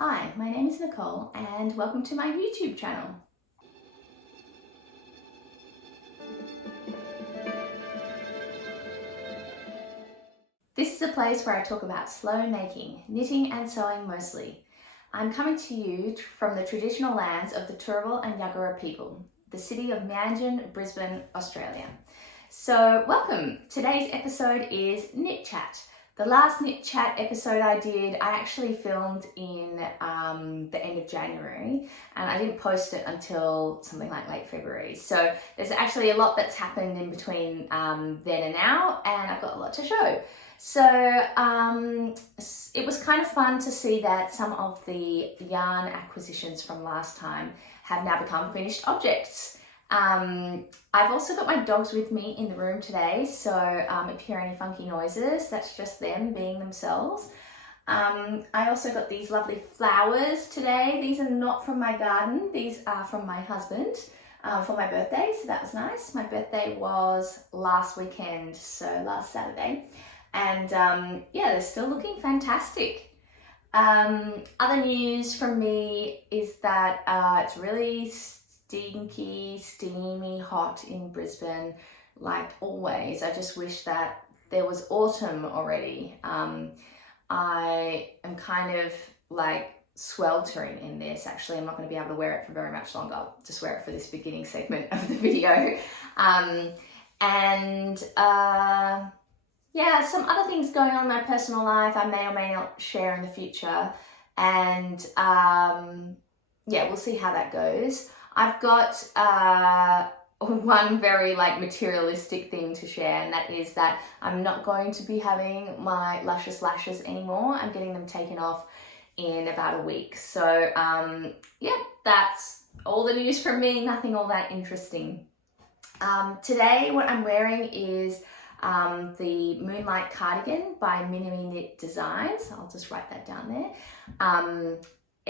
Hi, my name is Nicole and welcome to my YouTube channel. This is a place where I talk about slow making, knitting and sewing mostly. I'm coming to you from the traditional lands of the Turrbal and Yagara people, the city of Meanjin, Brisbane, Australia. So welcome! Today's episode is Knit Chat. The last Knit Chat episode I did, I actually filmed in the end of January and I didn't post it until something like late February. So there's actually a lot that's happened in between then and now, and I've got a lot to show. So it was kind of fun to see that some of the yarn acquisitions from last time have now become finished objects. I've also got my dogs with me in the room today, so if you hear any funky noises, that's just them being themselves. I also got these lovely flowers today. These are not from my garden, these are from my husband for my birthday, so that was nice. My birthday was last weekend, so last Saturday, and yeah, they're still looking fantastic. Other news from me is that it's really stinky, steamy, hot in Brisbane, like always. I just wish that there was autumn already. I am kind of like sweltering in this. Actually, I'm not going to be able to wear it for very much longer. I'll just wear it for this beginning segment of the video. Yeah, some other things going on in my personal life I may or may not share in the future. And yeah, we'll see how that goes. I've got one very materialistic thing to share, and that is that I'm not going to be having my luscious lashes anymore. I'm getting them taken off in about a week. So yeah, that's all the news from me, nothing all that interesting. Today what I'm wearing is the Moonlight Cardigan by Minimi Knit Designs. I'll just write that down there.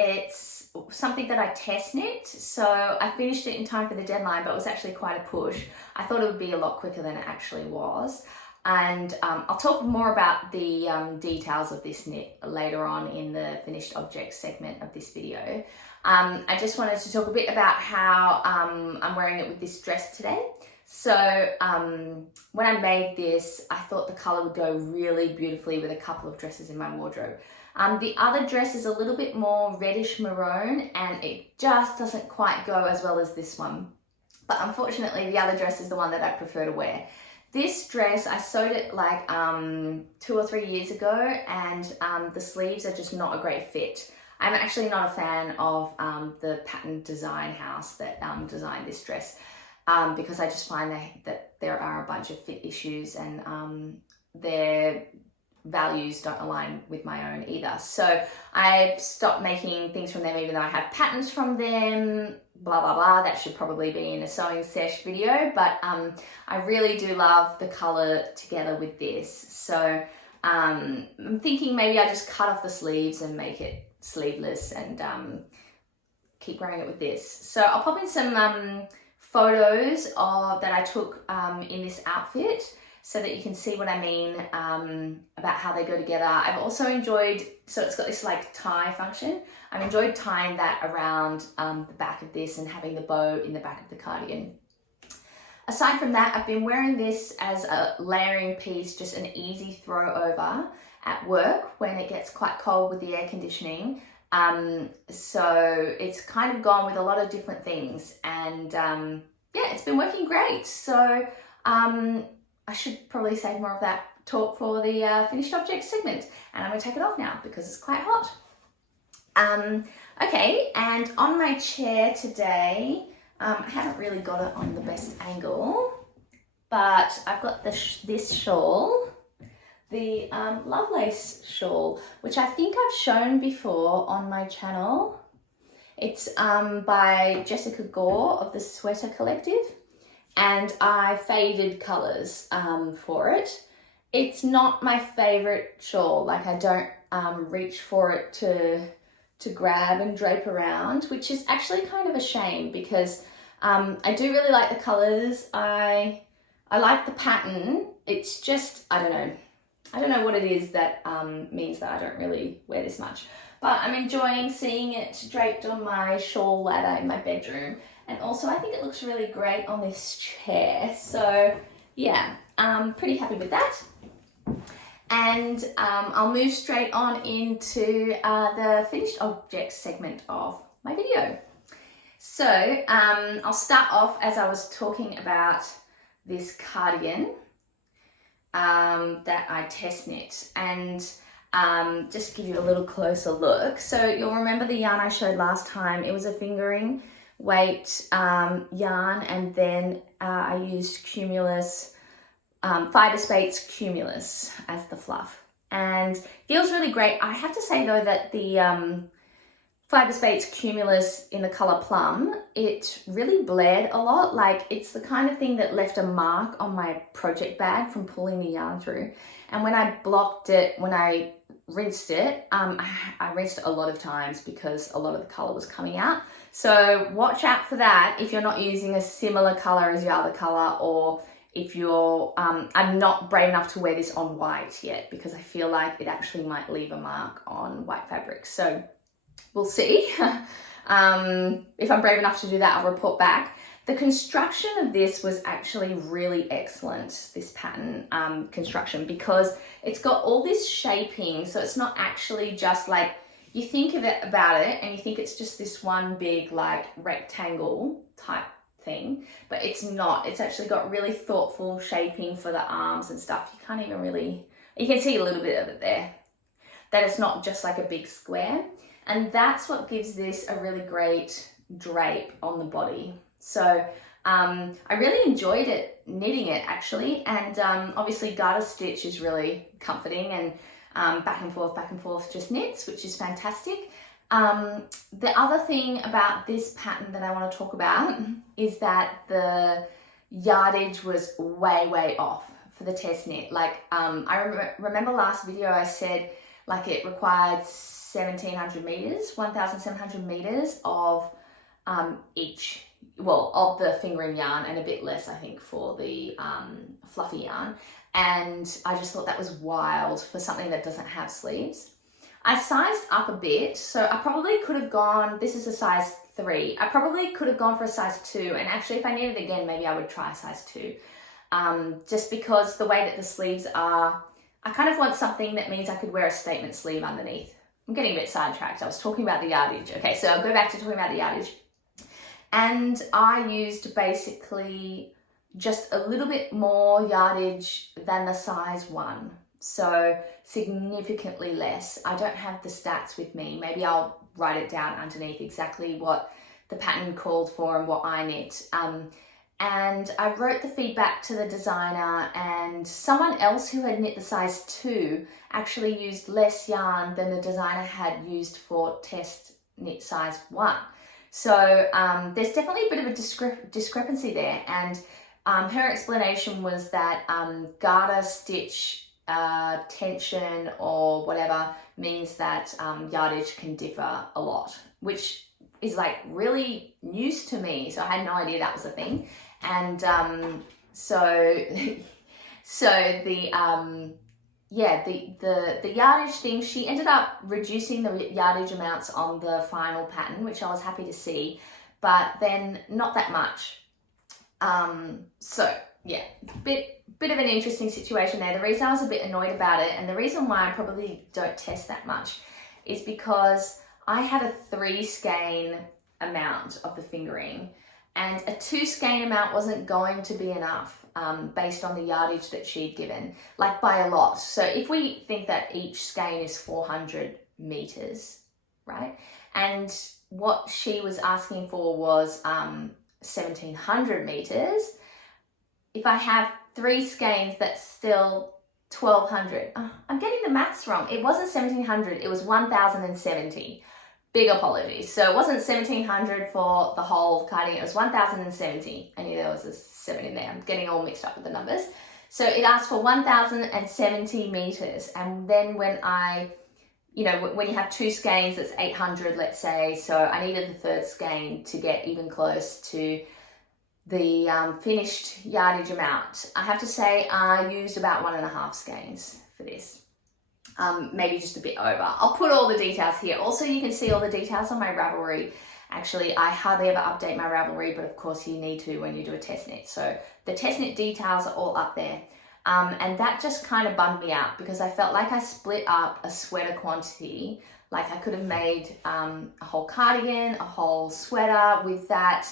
It's something that I test knit, so I finished it in time for the deadline, but it was actually quite a push. I thought it would be a lot quicker than it actually was. And I'll talk more about the details of this knit later on in the finished objects segment of this video. I just wanted to talk a bit about how I'm wearing it with this dress today. So when I made this, I thought the color would go really beautifully with a couple of dresses in my wardrobe. The other dress is a little bit more reddish maroon and it just doesn't quite go as well as this one. But unfortunately, the other dress is the one that I prefer to wear. This dress, I sewed it like 2 or 3 years ago, and the sleeves are just not a great fit. I'm actually not a fan of the pattern design house that designed this dress because I just find that there are a bunch of fit issues and their values don't align with my own either. So I've stopped making things from them, even though I have patterns from them, blah, blah, blah. That should probably be in a sewing sesh video, but I really do love the color together with this. So I'm thinking maybe I just cut off the sleeves and make it sleeveless and keep wearing it with this. So I'll pop in some photos that I took in this outfit, so that you can see what I mean about how they go together. I've also enjoyed, so it's got this like tie function. I've enjoyed tying that around the back of this and having the bow in the back of the cardigan. Aside from that, I've been wearing this as a layering piece, just an easy throw over at work when it gets quite cold with the air conditioning. So it's kind of gone with a lot of different things, and yeah, it's been working great. So I should probably save more of that talk for the finished objects segment, and I'm going to take it off now because it's quite hot. Okay, and on my chair today, I haven't really got it on the best angle, but I've got this shawl, the Lovelace shawl, which I think I've shown before on my channel. It's by Jessica Gore of the Sweater Collective, and I faded colours for it. It's not my favourite shawl. Like, I don't reach for it to grab and drape around, which is actually kind of a shame because I do really like the colours. I like the pattern. It's just, I don't know what it is that means that I don't really wear this much. but I'm enjoying seeing it draped on my shawl ladder in my bedroom. And also I think it looks really great on this chair. So yeah, I'm pretty happy with that. And I'll move straight on into the finished objects segment of my video. So I'll start off as I was talking about this cardigan that I test knit, and just give you a little closer look. So you'll remember the yarn I showed last time. It was a fingering weight yarn, and then I used Cumulus, Fiber Spates Cumulus as the fluff, and feels really great. I have to say though that the Fiber Spates Cumulus in the color Plum, it really bled a lot. Like, it's the kind of thing that left a mark on my project bag from pulling the yarn through. And when I blocked it, when I rinsed it, I rinsed it a lot of times because a lot of the color was coming out. So watch out for that if you're not using a similar color as your other color, or if you're, I'm not brave enough to wear this on white yet because I feel like it actually might leave a mark on white fabric. So we'll see. If I'm brave enough to do that, I'll report back. The construction of this was actually really excellent, this pattern construction, because it's got all this shaping. So it's not actually just like, you think of it about it and you think it's just this one big like rectangle type thing, but it's not. It's actually got really thoughtful shaping for the arms and stuff. You can't even really, you can see a little bit of it there, that it's not just like a big square. And that's what gives this a really great drape on the body. So I really enjoyed it, knitting it actually. And obviously garter stitch is really comforting, and back and forth just knits, which is fantastic. The other thing about this pattern that I want to talk about is that the yardage was way off for the test knit. Like I remember last video I said like it required 1,700 meters, 1,700 meters of each, well, of the fingering yarn, and a bit less I think for the fluffy yarn. And I just thought that was wild for something that doesn't have sleeves. I sized up a bit, so I probably could have gone, this is a size 3, I probably could have gone for a size 2, and actually if I needed it again, maybe I would try a size 2. Just because the way that the sleeves are, I kind of want something that means I could wear a statement sleeve underneath. I'm getting a bit sidetracked. I was talking about the yardage. Okay, so I'll go back to talking about the yardage. And I used basically just a little bit more yardage than the size 1. So significantly less. I don't have the stats with me. Maybe I'll write it down underneath exactly what the pattern called for and what I knit. And I wrote the feedback to the designer, and someone else who had knit the size 2 actually used less yarn than the designer had used for test knit size 1. So there's definitely a bit of a discrepancy there. And her explanation was that garter stitch tension or whatever means that yardage can differ a lot, which is like really news to me. So I had no idea that was a thing. And so the yardage thing, she ended up reducing the yardage amounts on the final pattern, which I was happy to see, but then not that much. So yeah, bit of an interesting situation there. The reason I was a bit annoyed about it, and the reason why I probably don't test that much, is because I had a 3 skein amount of the fingering, and a 2 skein amount wasn't going to be enough based on the yardage that she'd given, like by a lot. So if we think that each skein is 400 meters, right? And what she was asking for was 1,700 meters. If I have 3 skeins, that's still 1,200. I'm getting the maths wrong. It wasn't 1,700, it was 1,070. Big apologies. So it wasn't 1,700 for the whole cardigan, it was 1,070. I knew there was a 7 in there. I'm getting all mixed up with the numbers. So it asked for 1,070 meters. And then when I, when you have 2 skeins, that's 800, let's say. So I needed the 3rd skein to get even close to the finished yardage amount. I have to say I used about 1.5 skeins for this. maybe just a bit over. I'll put all the details here. Also, you can see all the details on my Ravelry. Actually, I hardly ever update my Ravelry, but of course you need to when you do a test knit. So the test knit details are all up there. And that just kind of bummed me out because I felt like I split up a sweater quantity. Like I could have made a whole cardigan, a whole sweater with that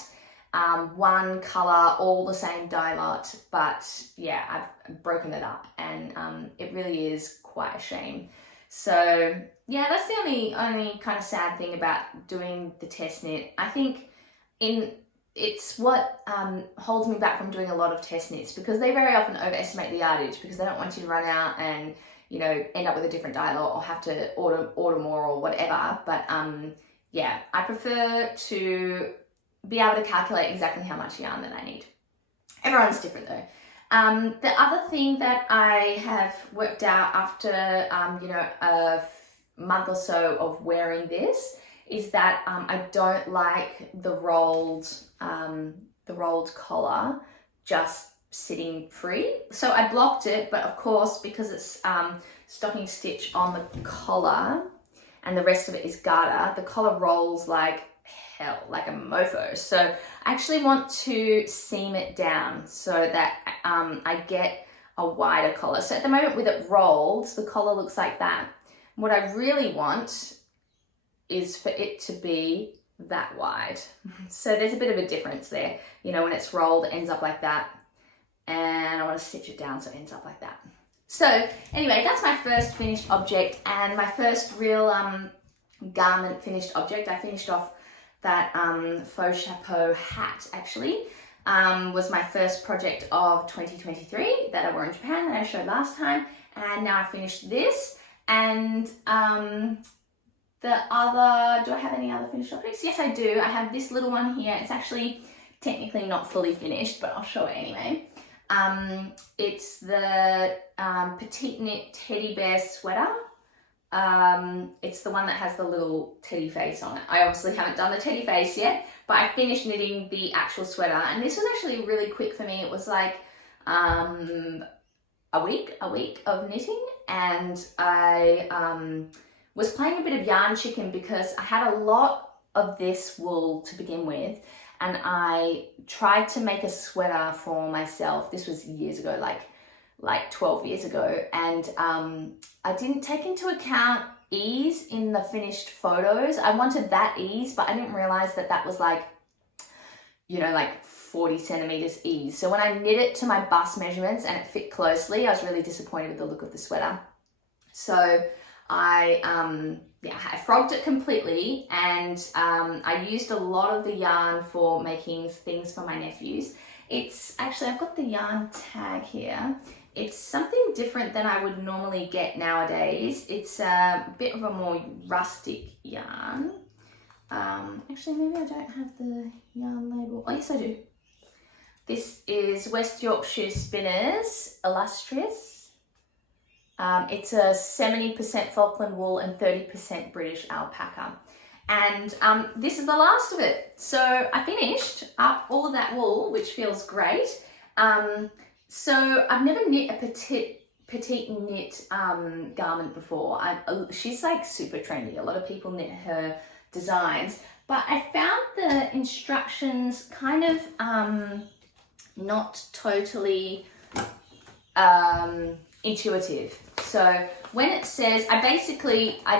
one color, all the same dye lot, but yeah, I've broken it up, and it really is quite a shame. So yeah, that's the only kind of sad thing about doing the test knit. I think it's what holds me back from doing a lot of test knits, because they very often overestimate the yardage because they don't want you to run out and, you know, end up with a different dye lot or have to order more or whatever. But yeah, I prefer to be able to calculate exactly how much yarn that I need. Everyone's different though. The other thing that I have worked out after, you know, a month or so of wearing this is that I don't like the rolled collar just sitting free. So I blocked it, but of course, because it's stocking stitch on the collar and the rest of it is garter, the collar rolls like hell, like a mofo. So I actually want to seam it down so that I get a wider collar. So at the moment with it rolled, the collar looks like that. What I really want is for it to be that wide. So there's a bit of a difference there. You know, when it's rolled, it ends up like that. And I want to stitch it down so it ends up like that. So anyway, that's my first finished object and my first real garment finished object. I finished off that faux chapeau hat actually. Was my first project of 2023 that I wore in Japan that I showed last time. And now I finished this. And the other, do I have any other finished objects? Yes, I do. I have this little one here. It's actually technically not fully finished, but I'll show it anyway. It's the petite knit teddy bear sweater. It's the one that has the little teddy face on it. I obviously haven't done the teddy face yet, but I finished knitting the actual sweater, and this was actually really quick for me. It was like a week of knitting, and I was playing a bit of yarn chicken because I had a lot of this wool to begin with, and I tried to make a sweater for myself. This was years ago, like 12 years ago, and I didn't take into account ease in the finished photos. I wanted that ease, but I didn't realize that that was like, you know, like 40 centimeters ease. So when I knit it to my bust measurements and it fit closely, I was really disappointed with the look of the sweater. So I frogged it completely, and I used a lot of the yarn for making things for my nephews. It's actually, I've got the yarn tag here. It's something different than I would normally get nowadays. It's a bit of a more rustic yarn. Actually, maybe I don't have the yarn label. Oh, yes, I do. This is West Yorkshire Spinners Illustrious. It's a 70% Falkland wool and 30% British alpaca. And this is the last of it. So I finished up all of that wool, which feels great. So I've never knit a petite knit garment before. She's like super trendy. A lot of people knit her designs, but I found the instructions kind of not totally intuitive. So when it says, I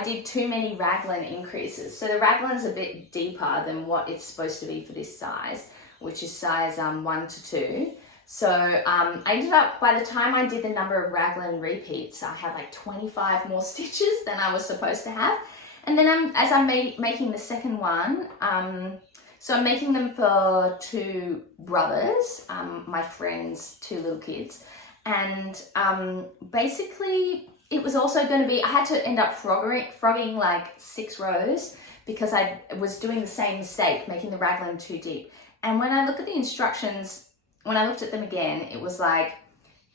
did too many raglan increases. So the raglan's a bit deeper than what it's supposed to be for this size, which is size 1 to 2. So I ended up, by the time I did the number of raglan repeats, I had like 25 more stitches than I was supposed to have. And then as I'm making the second one, so I'm making them for two brothers, my friends' two little kids. And basically it was also going to be, I had to end up frogging like 6 rows because I was doing the same mistake, making the raglan too deep. And when I look at the instructions, when I looked at them again, it was like,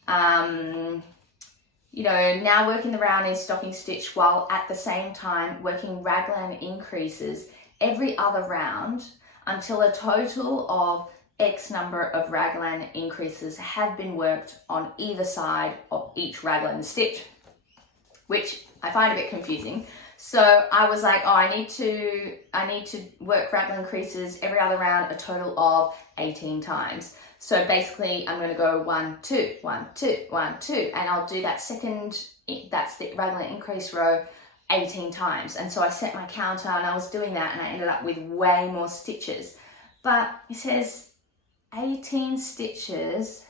you know, now working the round in stocking stitch while at the same time working raglan increases every other round until a total of X number of raglan increases have been worked on either side of each raglan stitch. which I find a bit confusing. So I was like, oh, I need to work raglan creases every other round a total of 18 times. So basically I'm going to go 1, 2, 1, 2, 1, 2, and I'll do that's the raglan increase row 18 times. And so I set my counter and I was doing that, and I ended up with way more stitches. But it says 18 stitches,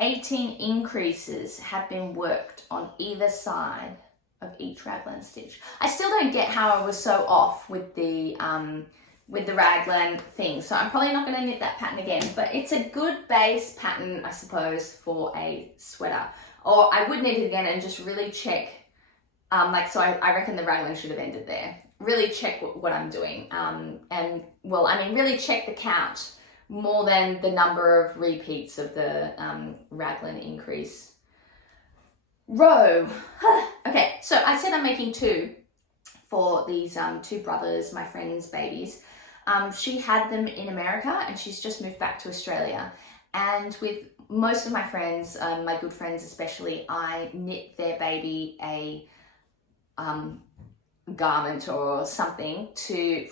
18 increases have been worked on either side of each raglan stitch. I still don't get how I was so off with the raglan thing, so I'm probably not going to knit that pattern again, but it's a good base pattern, I suppose, for a sweater. Or I would knit it again and just really check, so I reckon the raglan should have ended there. Really check what I'm doing, and well, I mean, really check the count more than the number of repeats of the raglan increase row. Okay, so I said I'm making 2 for these 2 brothers, my friend's babies. She had them in America and she's just moved back to Australia. And with most of my friends, my good friends especially, I knit their baby a garment or something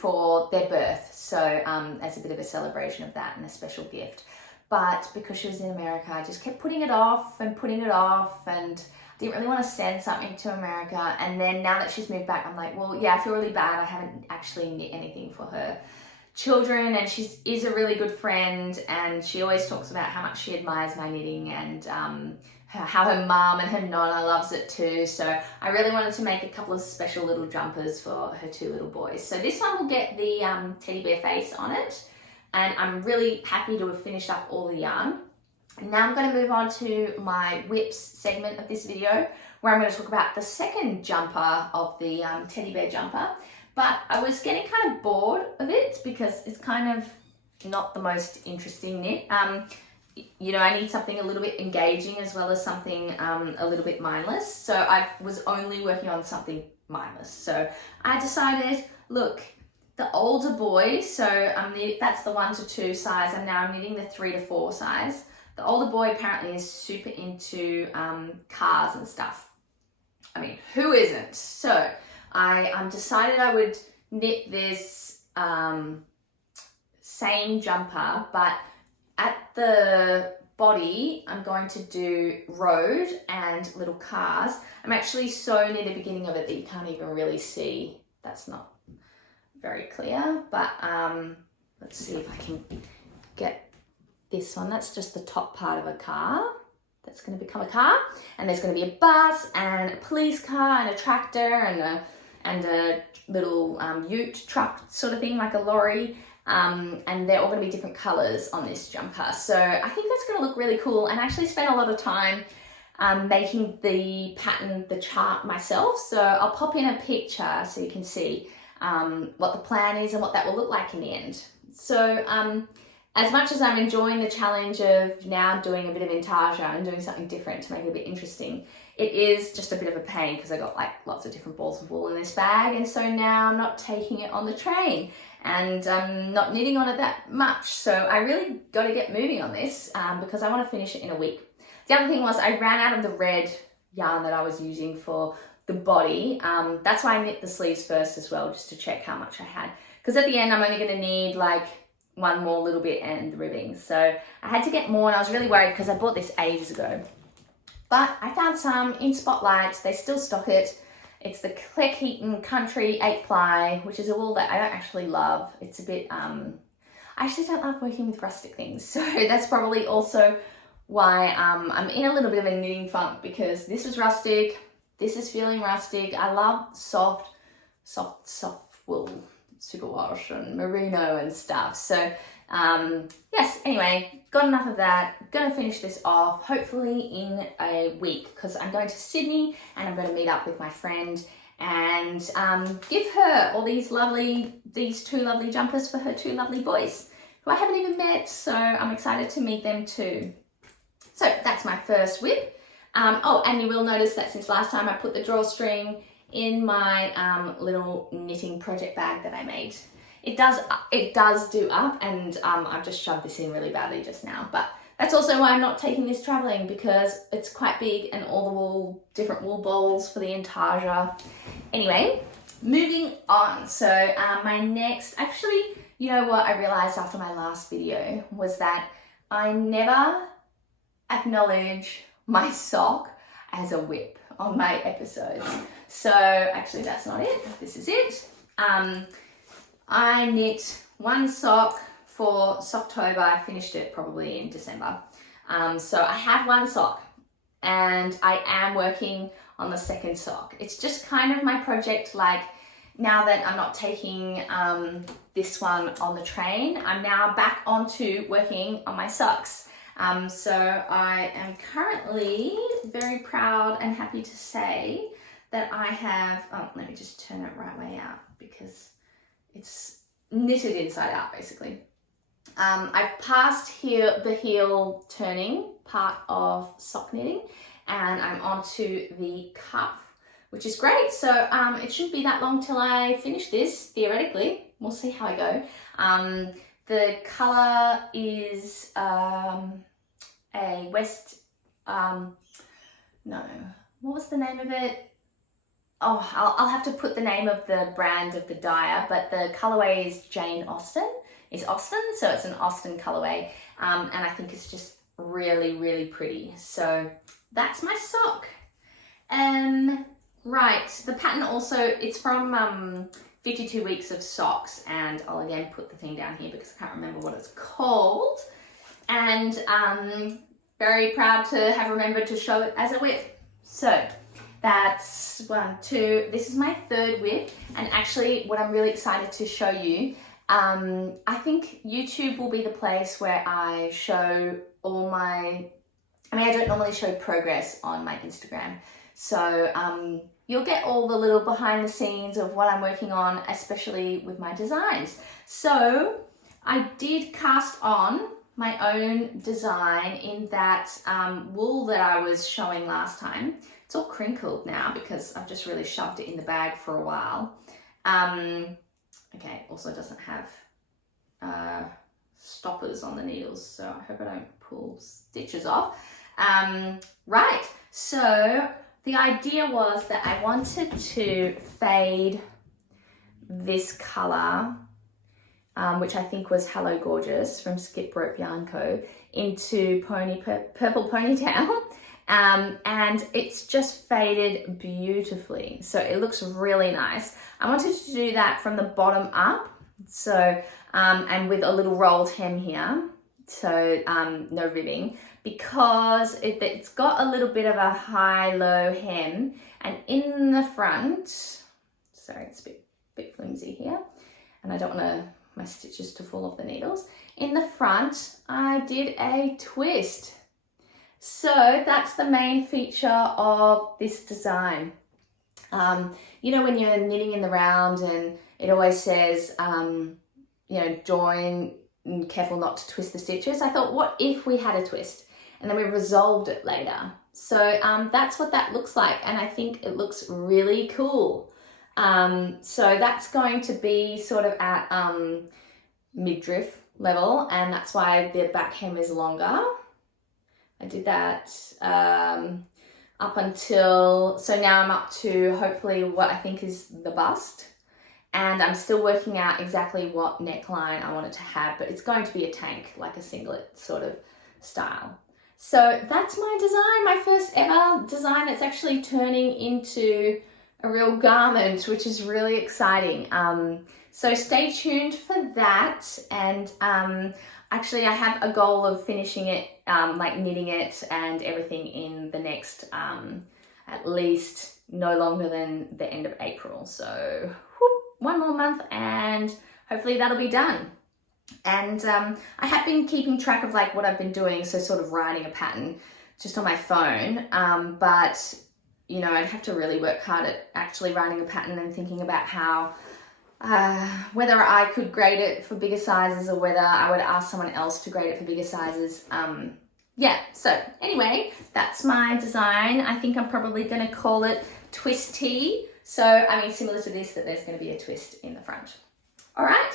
for their birth. So as a bit of a celebration of that and a special gift. But because she was in America, I just kept putting it off and didn't really want to send something to America. And then now that she's moved back, I'm like, well, yeah, I feel really bad. I haven't actually knit anything for her children, and she is a really good friend, and she always talks about how much she admires my knitting, and how her mum and her nonna loves it too. So I really wanted to make a couple of special little jumpers for her 2 little boys. So this one will get the teddy bear face on it, and I'm really happy to have finished up all the yarn. And now I'm going to move on to my whips segment of this video, where I'm going to talk about the second jumper of the teddy bear jumper. But I was getting kind of bored of it because it's kind of not the most interesting knit. You know, I need something a little bit engaging as well as something a little bit mindless. So I was only working on something mindless. So I decided, look, the older boy, so that's the 1 to 2 size, and now I'm knitting the 3 to 4 size. The older boy apparently is super into cars and stuff. I mean, who isn't? So I decided I would knit this same jumper, but at the body, I'm going to do road and little cars. I'm actually so near the beginning of it that you can't even really see. That's not very clear, but let's see if I can get this one. That's just the top part of a car. That's going to become a car, and there's going to be a bus and a police car and a tractor and a little ute truck sort of thing, like a lorry. And they're all going to be different colors on this jumper. So I think that's going to look really cool, and I actually spent a lot of time making the pattern, the chart myself. So I'll pop in a picture so you can see what the plan is and what that will look like in the end. So as much as I'm enjoying the challenge of now doing a bit of intarsia and doing something different to make it a bit interesting, it is just a bit of a pain because I got like lots of different balls of wool in this bag, and so now I'm not taking it on the train and not knitting on it that much. So I really got to get moving on this because I want to finish it in a week. The other thing was I ran out of the red yarn that I was using for the body. That's why I knit the sleeves first as well, just to check how much I had. Because at the end, I'm only going to need like one more little bit and the ribbing. So I had to get more, and I was really worried because I bought this ages ago. But I found some in Spotlight. They still stock it. It's the Cleckheaton Country 8-ply, which is a wool that I don't actually love. It's a bit, I actually don't love working with rustic things. So that's probably also why I'm in a little bit of a knitting funk, because this is rustic. This is feeling rustic. I love soft wool, superwash and merino and stuff. So yes, anyway, got enough of that. Gonna finish this off hopefully in a week, because I'm going to Sydney and I'm going to meet up with my friend and give her all these two lovely jumpers for her 2 lovely boys who I haven't even met. So I'm excited to meet them too. So that's my first whip. Oh, and you will notice that since last time I put the drawstring in my little knitting project bag that I made. It does do up, and I've just shoved this in really badly just now, but that's also why I'm not taking this traveling, because it's quite big and all the different wool balls for the intarsia. Anyway, moving on. So my next, actually, you know what I realized after my last video was that I never acknowledge my sock as a whip on my episodes. So actually that's not it, this is it. I knit one sock for Socktober. I finished it probably in December. So I have one sock and I am working on the second sock. It's just kind of my project, like now that I'm not taking this one on the train, I'm now back onto working on my socks. So I am currently very proud and happy to say that I have, let me just turn it right way out because it's knitted inside out basically. I've passed the heel turning part of sock knitting and I'm onto the cuff, which is great. So it shouldn't be that long till I finish this, theoretically. We'll see how I go. The colour is a West, no, what was the name of it? Oh, I'll have to put the name of the brand of the dyer, but the colourway is Jane Austen. It's Austen, so it's an Austen colourway, and I think it's just really, really pretty. So that's my sock. Right, the pattern also, it's from 52 Weeks of Socks, and I'll again put the thing down here because I can't remember what it's called. And very proud to have remembered to show it as a whip. So that's 1, 2, this is my third whip, and actually what I'm really excited to show you, I think YouTube will be the place where I show all my, I don't normally show progress on my Instagram, so you'll get all the little behind the scenes of what I'm working on, especially with my designs. So I did cast on my own design in that wool that I was showing last time. It's all crinkled now because I've just really shoved it in the bag for a while. Okay, also doesn't have stoppers on the needles, so I hope I don't pull stitches off. Right, so the idea was that I wanted to fade this colour, which I think was Hello Gorgeous from Skip Rope Yarn Co, into purple ponytail. And it's just faded beautifully. So it looks really nice. I wanted to do that from the bottom up. So, and with a little rolled hem here. So no ribbing, because it's got a little bit of a high-low hem. And in the front, sorry, it's a bit flimsy here. And I don't want my stitches to fall off the needles. In the front, I did a twist. So that's the main feature of this design. You know, when you're knitting in the round and it always says, you know, join and careful not to twist the stitches. I thought, what if we had a twist and then we resolved it later? So that's what that looks like. And I think it looks really cool. So that's going to be sort of at midriff level, and that's why the back hem is longer. I did that up until, so now I'm up to hopefully what I think is the bust, and I'm still working out exactly what neckline I want it to have, but it's going to be a tank, like a singlet sort of style. So that's my design, my first ever design. It's actually turning into a real garment, which is really exciting. So stay tuned for that, and actually I have a goal of finishing it, like knitting it and everything in the next, at least no longer than the end of April. So one more month and hopefully that'll be done. And I have been keeping track of like what I've been doing, so sort of writing a pattern just on my phone, but you know, I'd have to really work hard at actually writing a pattern and thinking about how, whether I could grade it for bigger sizes or whether I would ask someone else to grade it for bigger sizes. Yeah, so anyway, that's my design. I think I'm probably going to call it Twist Tee. So, I mean, similar to this, that there's going to be a twist in the front. All right,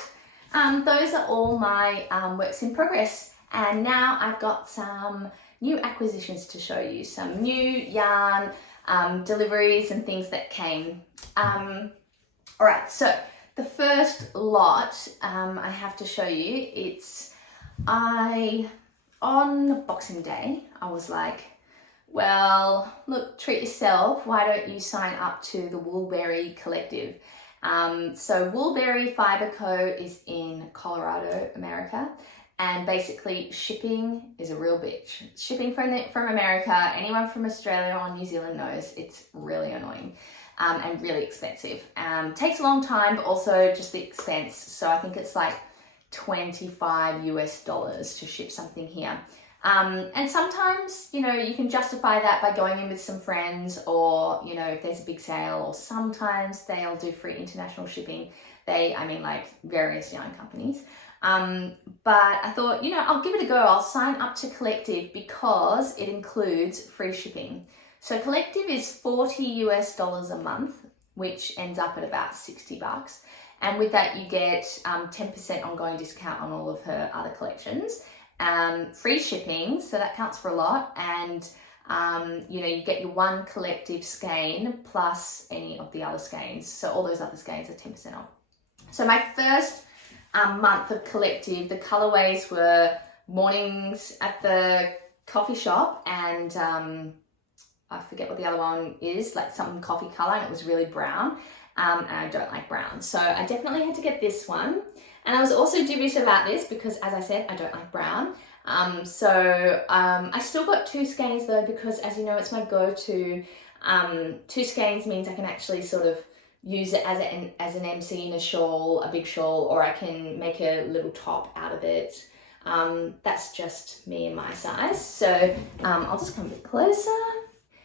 those are all my works in progress. And now I've got some new acquisitions to show you, some new yarn deliveries and things that came. All right, so the first lot I have to show you, on Boxing Day, I was like, well, look, treat yourself. Why don't you sign up to the Woolberry Collective? So Woolberry Fiber Co. is in Colorado, America. And basically shipping is a real bitch. Shipping from America, anyone from Australia or New Zealand knows it's really annoying and really expensive. Takes a long time, but also just the expense. So I think it's like $25 US to ship something here. And sometimes, you know, you can justify that by going in with some friends, or, you know, if there's a big sale, or sometimes they'll do free international shipping. I mean like various yarn companies. But I thought, you know, I'll give it a go. I'll sign up to Collective because it includes free shipping. So Collective is $40 US a month, which ends up at about $60. And with that, you get 10% ongoing discount on all of her other collections. Free shipping, so that counts for a lot. And, you know, you get your one Collective skein plus any of the other skeins. So all those other skeins are 10% off. So my first month of Collective, the colorways were mornings at the coffee shop, and I forget what the other one is, like something coffee color, and it was really brown, and I don't like brown. So I definitely had to get this one. And I was also dubious about this because, as I said, I don't like brown. I still got two skeins though, because as you know, it's my go-to. Two skeins means I can actually sort of use it as an MC in a shawl, a big shawl, or I can make a little top out of it. That's just me and my size. So I'll just come a bit closer.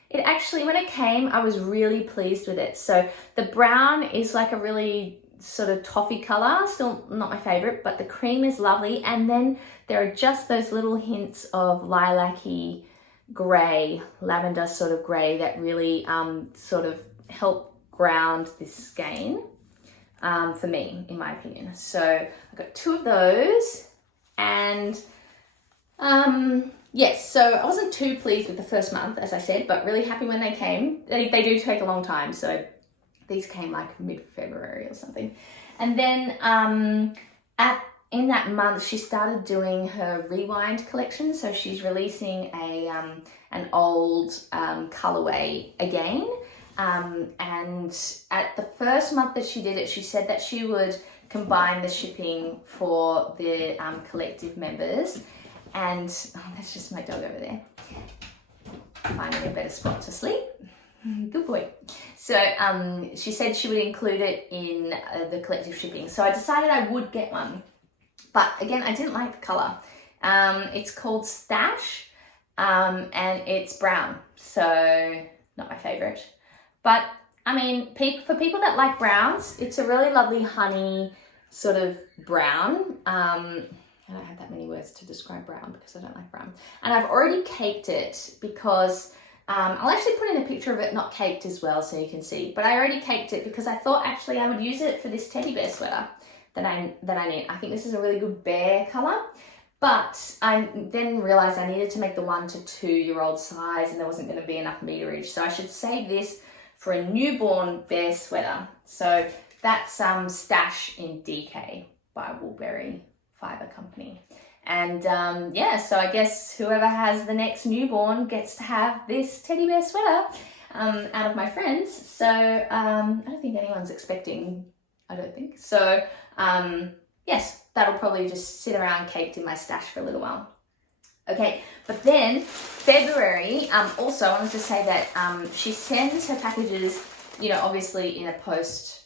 It actually, when it came, I was really pleased with it. So the brown is like a really sort of toffee color, still not my favorite, but the cream is lovely. And then there are just those little hints of lilac-y gray, lavender sort of gray that really sort of help ground this skein for me, in my opinion. So I got two of those, and yes, so I wasn't too pleased with the first month, as I said, but really happy when they came. They do take a long time, so these came like mid-February or something. And then in that month, she started doing her Rewind collection. So she's releasing an old colorway again. And at the first month that she did it, she said that she would combine the shipping for the Collective members. And that's just my dog over there, finding a better spot to sleep. Good boy. So she said she would include it in the Collective shipping. So I decided I would get one. But again, I didn't like the color. It's called Stash, and it's brown. So not my favorite. But I mean, for people that like browns, it's a really lovely honey sort of brown. I don't have that many words to describe brown because I don't like brown. And I've already caked it because I'll actually put in a picture of it not caked as well so you can see. But I already caked it because I thought actually I would use it for this teddy bear sweater that I need. I think this is a really good bear color. But I then realized I needed to make the 1 to 2 year old size, and there wasn't going to be enough meterage. So I should save this for a newborn bear sweater. So that's Stash in DK by Woolberry Fiber Company. And yeah, so I guess whoever has the next newborn gets to have this teddy bear sweater out of my friends. So I don't think anyone's expecting, I don't think. So yes, that'll probably just sit around caked in my stash for a little while. Okay, but then February, also I wanted to say that she sends her packages, you know, obviously in a post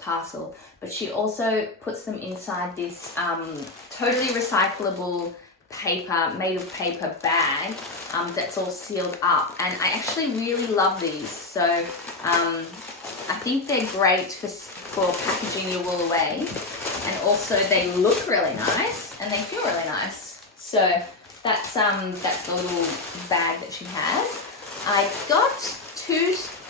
parcel, but she also puts them inside this totally recyclable paper, made of paper bag that's all sealed up. And I actually really love these. So I think they're great for packaging your wool away. And also they look really nice and they feel really nice. So that's the little bag that she has. I got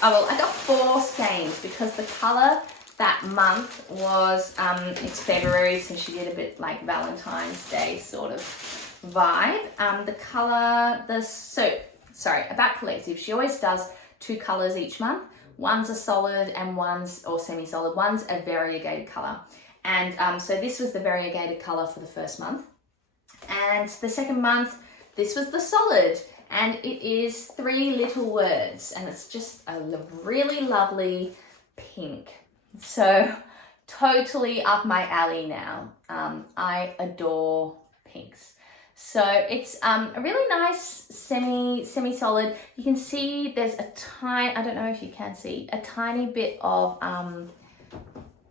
I got 4 skeins because the color that month was, it's February, so she did a bit like Valentine's Day sort of vibe. The color, about Collective, she always does 2 colors each month. One's a solid and or semi-solid. One's a variegated color. And so this was the variegated color for the first month. And the second month, this was the solid. And it is 3 little words. And it's just a really lovely pink. So totally up my alley now. I adore pinks. So it's a really nice semi-solid. You can see there's I don't know if you can see, a tiny bit of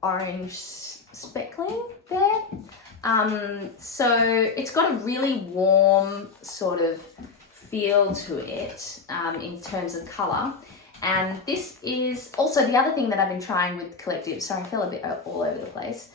orange speckling there. So it's got a really warm sort of feel to it in terms of color. And this is also the other thing that I've been trying with Collective, so I feel a bit all over the place,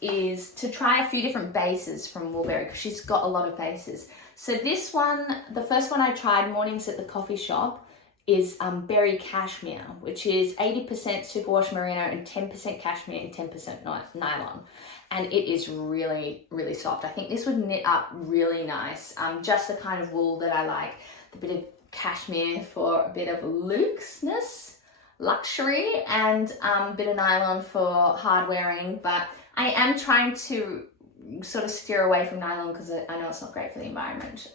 is to try a few different bases from Woolberry, because she's got a lot of bases. So this one, the first one I tried, Mornings at the Coffee Shop, is Berry Cashmere, which is 80% superwash merino and 10% cashmere and 10% nylon. And it is really, really soft. I think this would knit up really nice. Just the kind of wool that I like, the bit of cashmere for a bit of looseness, luxury, and a bit of nylon for hard wearing. But I am trying to sort of steer away from nylon because I know it's not great for the environment.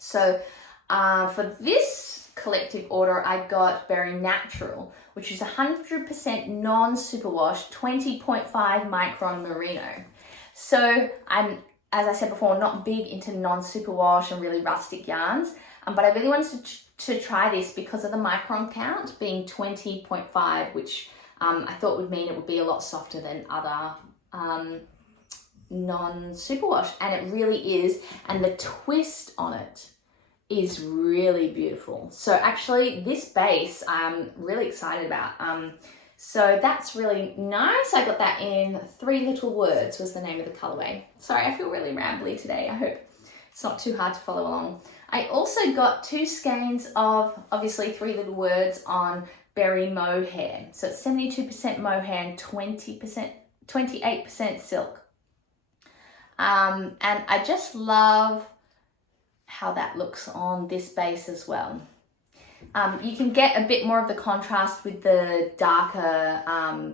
So for this Collective order, I got Berry Natural, which is 100% non-superwash, 20.5 micron merino. So I'm, as I said before, not big into non-superwash and really rustic yarns, but I really wanted to try this because of the micron count being 20.5, which I thought would mean it would be a lot softer than other non-superwash, and it really is. And the twist on it is really beautiful. So actually this base I'm really excited about. So that's really nice. I got that in 3 Little Words was the name of the colorway. Sorry, I feel really rambly today. I hope it's not too hard to follow along. I also got 2 skeins of obviously 3 Little Words on Berry Mohair. So it's 72% mohair and 28% silk. And I just love how that looks on this base as well. You can get a bit more of the contrast with the darker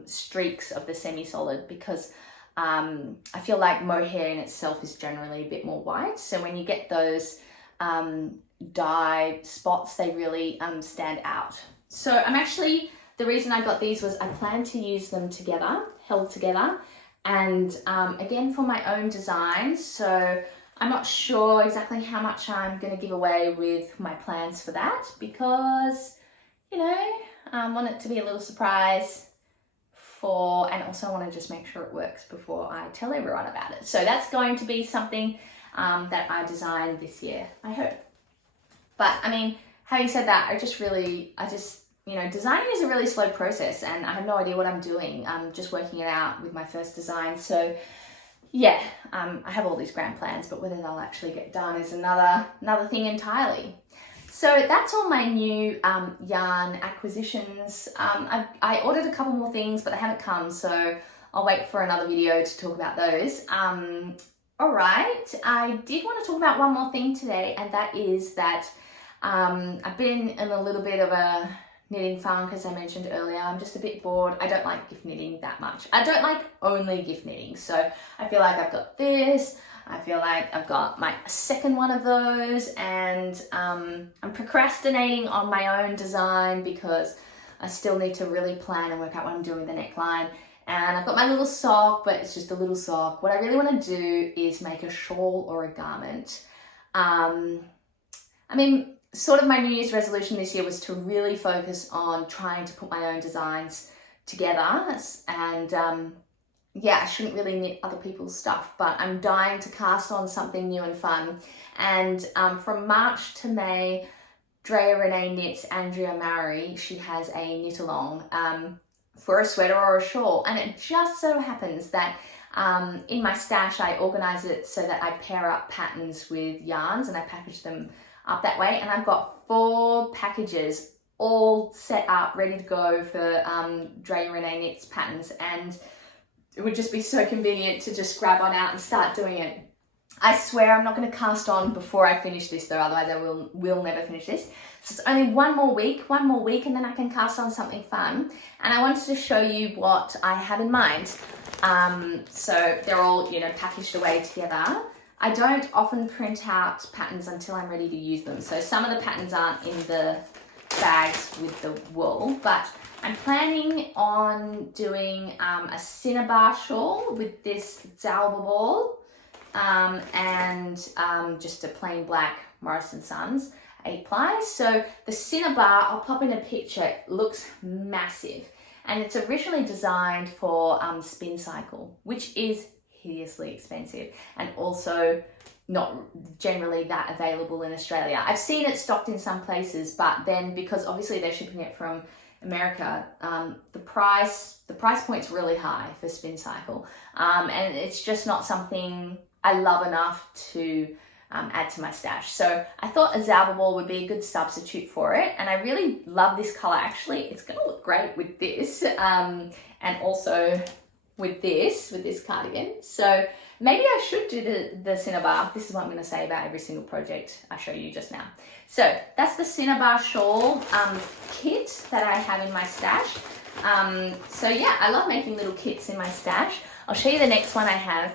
streaks of the semi-solid, because I feel like mohair in itself is generally a bit more white. So when you get those dye spots, they really stand out. So the reason I got these was I plan to use them together, held together, and again for my own design. So I'm not sure exactly how much I'm going to give away with my plans for that, because, you know, I want it to be a little surprise and also I want to just make sure it works before I tell everyone about it. So that's going to be something that I designed this year, I hope. But I mean, having said that, you know, designing is a really slow process and I have no idea what I'm doing. I'm just working it out with my first design. So yeah, I have all these grand plans, but whether they'll actually get done is another thing entirely. So that's all my new yarn acquisitions. I ordered a couple more things, but they haven't come, so I'll wait for another video to talk about those. All right, I did want to talk about one more thing today, and that is that I've been in a little bit of a knitting funk, as I mentioned earlier. I'm just a bit bored. I don't like gift knitting that much. I don't like only gift knitting. So I feel like I've got this. I feel like I've got my second one of those, and I'm procrastinating on my own design because I still need to really plan and work out what I'm doing with the neckline. And I've got my little sock, but it's just a little sock. What I really want to do is make a shawl or a garment. I mean, sort of my New Year's resolution this year was to really focus on trying to put my own designs together. And yeah, I shouldn't really knit other people's stuff, but I'm dying to cast on something new and fun. And from March to May, Drea Renee knits Andrea Murray. She has a knit along for a sweater or a shawl. And it just so happens that in my stash, I organize it so that I pair up patterns with yarns and I package them up that way. And I've got 4 packages all set up, ready to go for Drea Renee knits patterns. And it would just be so convenient to just grab one out and start doing it. I swear I'm not going to cast on before I finish this though, otherwise I will never finish this. So it's only one more week, and then I can cast on something fun. And I wanted to show you what I have in mind. So they're all, you know, packaged away together. I don't often print out patterns until I'm ready to use them. So some of the patterns aren't in the bags with the wool, but I'm planning on doing a cinnabar shawl with this Zalba ball and just a plain black Morris & Sons 8-ply. So the cinnabar, I'll pop in a picture, it looks massive. And it's originally designed for spin cycle, which is hideously expensive and also not generally that available in Australia. I've seen it stocked in some places, but then because obviously they're shipping it from America, the price point's really high for spin cycle, and it's just not something I love enough to add to my stash. So I thought a Zalba ball would be a good substitute for it, and I really love this color. Actually, it's going to look great with this, and also with this cardigan. So maybe I should do the cinnabar. This is what I'm going to say about every single project I show you just now. So that's the cinnabar shawl kit that I have in my stash. So yeah, I love making little kits in my stash. I'll show you the next one I have.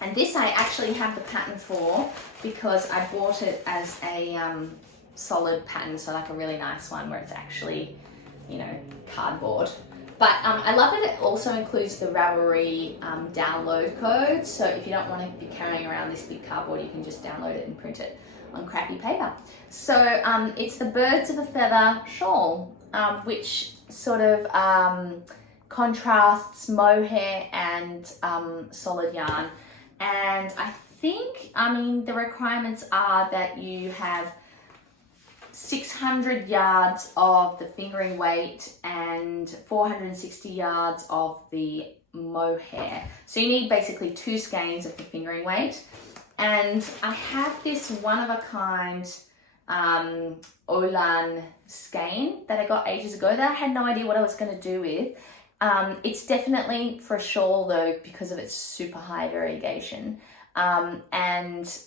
And this I actually have the pattern for because I bought it as a solid pattern, so like a really nice one where it's actually, you know, cardboard. But I love that it also includes the Ravelry download code. So if you don't want to be carrying around this big cardboard, you can just download it and print it on crappy paper. So it's the Birds of a Feather shawl, which sort of contrasts mohair and solid yarn. And I think, the requirements are that you have 600 yards of the fingering weight and 460 yards of the mohair. So you need basically 2 skeins of the fingering weight. And I have this one-of-a-kind Olan skein that I got ages ago that I had no idea what I was going to do with. It's definitely for a shawl though because of its super high variegation. And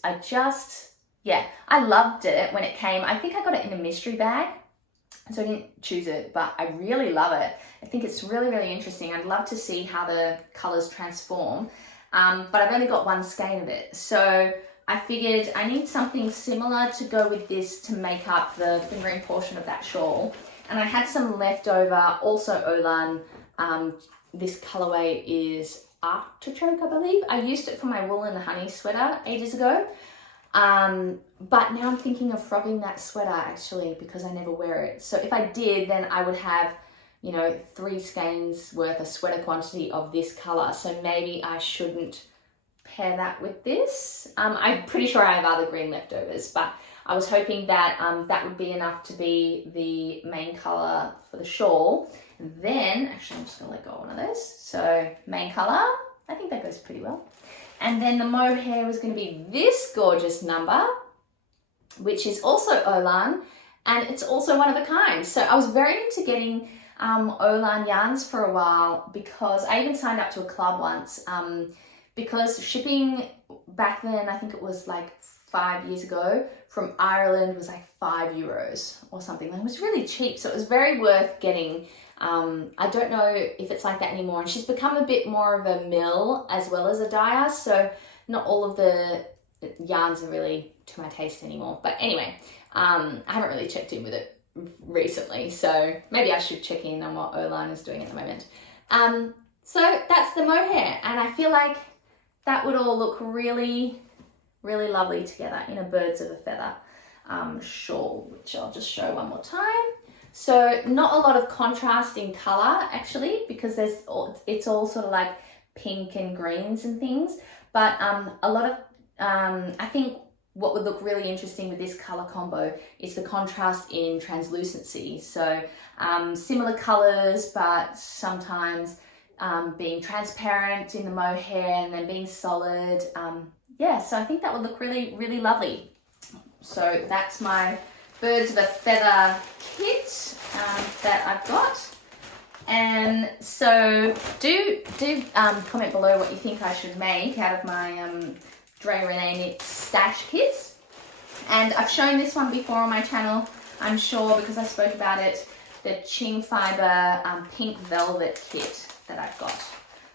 I loved it when it came. I think I got it in a mystery bag, so I didn't choose it, but I really love it. I think it's really, really interesting. I'd love to see how the colors transform. But I've only got 1 skein of it. So I figured I need something similar to go with this to make up the fingering portion of that shawl. And I had some leftover, also Olan. This colorway is Artichoke, I believe. I used it for my wool and the honey sweater ages ago. But now I'm thinking of frogging that sweater actually because I never wear it. So if I did, then I would have, 3 skeins worth, a sweater quantity of this color. So maybe I shouldn't pair that with this. I'm pretty sure I have other green leftovers, but I was hoping that that would be enough to be the main color for the shawl. Then, actually I'm just gonna let go of one of those. So main color, I think that goes pretty well. And then the mohair was gonna be this gorgeous number, which is also Olan, and it's also one of a kind. So I was very into getting Olan yarns for a while because I even signed up to a club once because shipping back then, I think it was like 5 years ago, from Ireland was like €5 or something. It was really cheap, so it was very worth getting. I don't know if it's like that anymore, and she's become a bit more of a mill as well as a dyer, so not all of the yarns are really to my taste anymore. But anyway, I haven't really checked in with it recently, so maybe I should check in on what Olan is doing at the moment. So that's the mohair, and I feel like that would all look really, really lovely together in a Birds of a Feather shawl, which I'll just show one more time. So not a lot of contrast in color actually, because it's all sort of like pink and greens and things, but a lot of I think what would look really interesting with this color combo is the contrast in translucency. So similar colors, but sometimes being transparent in the mohair and then being solid. So I think that would look really, really lovely. So that's my Birds of a Feather kit that I've got. And so do comment below what you think I should make out of my Dre Renee Knits stash kits. And I've shown this one before on my channel, I'm sure, because I spoke about it, the Ching Fiber Pink Velvet kit that I've got.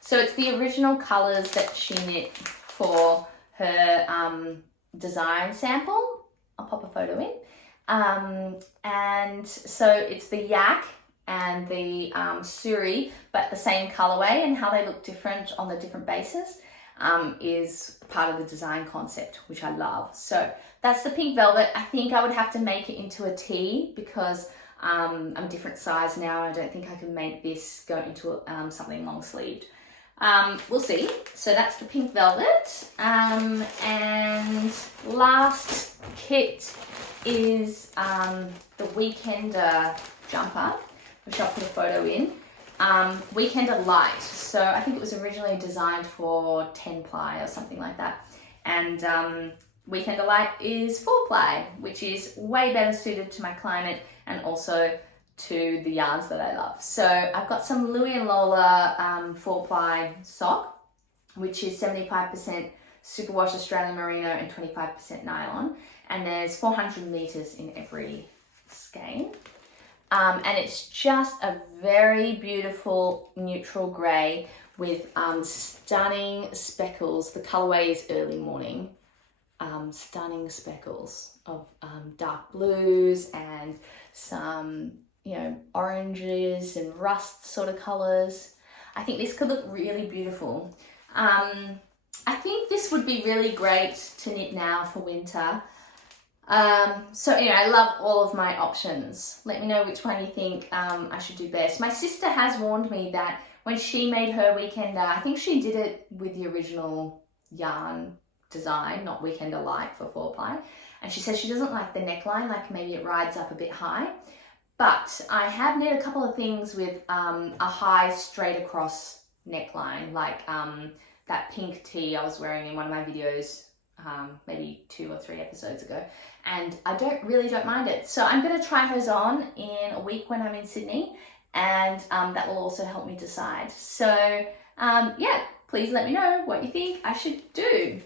So it's the original colours that she knit for her design sample. I'll pop a photo in. And so it's the yak and the suri, but the same colorway, and how they look different on the different bases is part of the design concept, which I love. So that's the pink velvet. I think I would have to make it into a tee because I'm a different size now. I don't think I can make this go into something long sleeved. We'll see. So that's the pink velvet. And last kit is the Weekender jumper, which I'll put a photo in. Weekender Light. So I think it was originally designed for 10 ply or something like that. And Weekender Light is 4 ply, which is way better suited to my climate and also to the yarns that I love. So I've got some Louie and Lola 4 ply sock, which is 75% superwash Australian merino and 25% nylon. And there's 400 meters in every skein. And it's just a very beautiful neutral grey with stunning speckles. The colourway is early morning. Stunning speckles of dark blues and some, you know, oranges and rust sort of colours. I think this could look really beautiful. I think this would be really great to knit now for winter. So you know, I love all of my options. Let me know which one you think I should do best. My sister has warned me that when she made her Weekender, I think she did it with the original yarn design, not Weekender Light for 4 ply. And she says she doesn't like the neckline, like maybe it rides up a bit high. But I have knit a couple of things with a high straight across neckline, like that pink tee I was wearing in one of my videos maybe 2 or 3 episodes ago, and I don't mind it. So I'm going to try hers on in a week when I'm in Sydney, and that will also help me decide. So yeah, please let me know what you think I should do.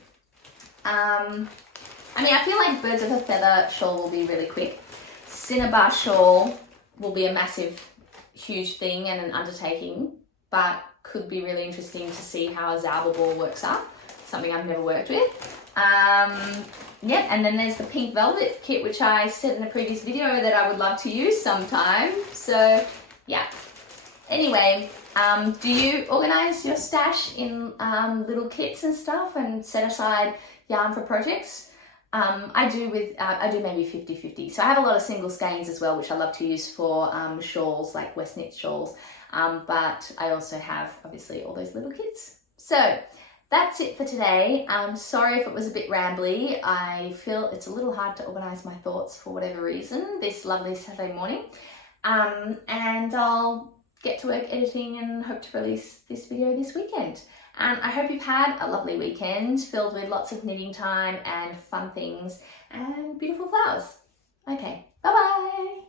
I mean, I feel like Birds of a Feather shawl will be really quick. Cinnabar shawl will be a massive, huge thing and an undertaking, but could be really interesting to see how a Zauber ball works up, something I've never worked with. Yeah, and then there's the pink velvet kit, which I said in the previous video that I would love to use sometime. So yeah. Anyway, do you organize your stash in little kits and stuff and set aside yarn for projects? I do maybe 50-50. So I have a lot of single skeins as well, which I love to use for shawls, like West Knit shawls. But I also have obviously all those little kits. So that's it for today. I'm sorry if it was a bit rambly. I feel it's a little hard to organise my thoughts for whatever reason this lovely Saturday morning. And I'll get to work editing and hope to release this video this weekend. I hope you've had a lovely weekend filled with lots of knitting time and fun things and beautiful flowers. Okay, bye-bye.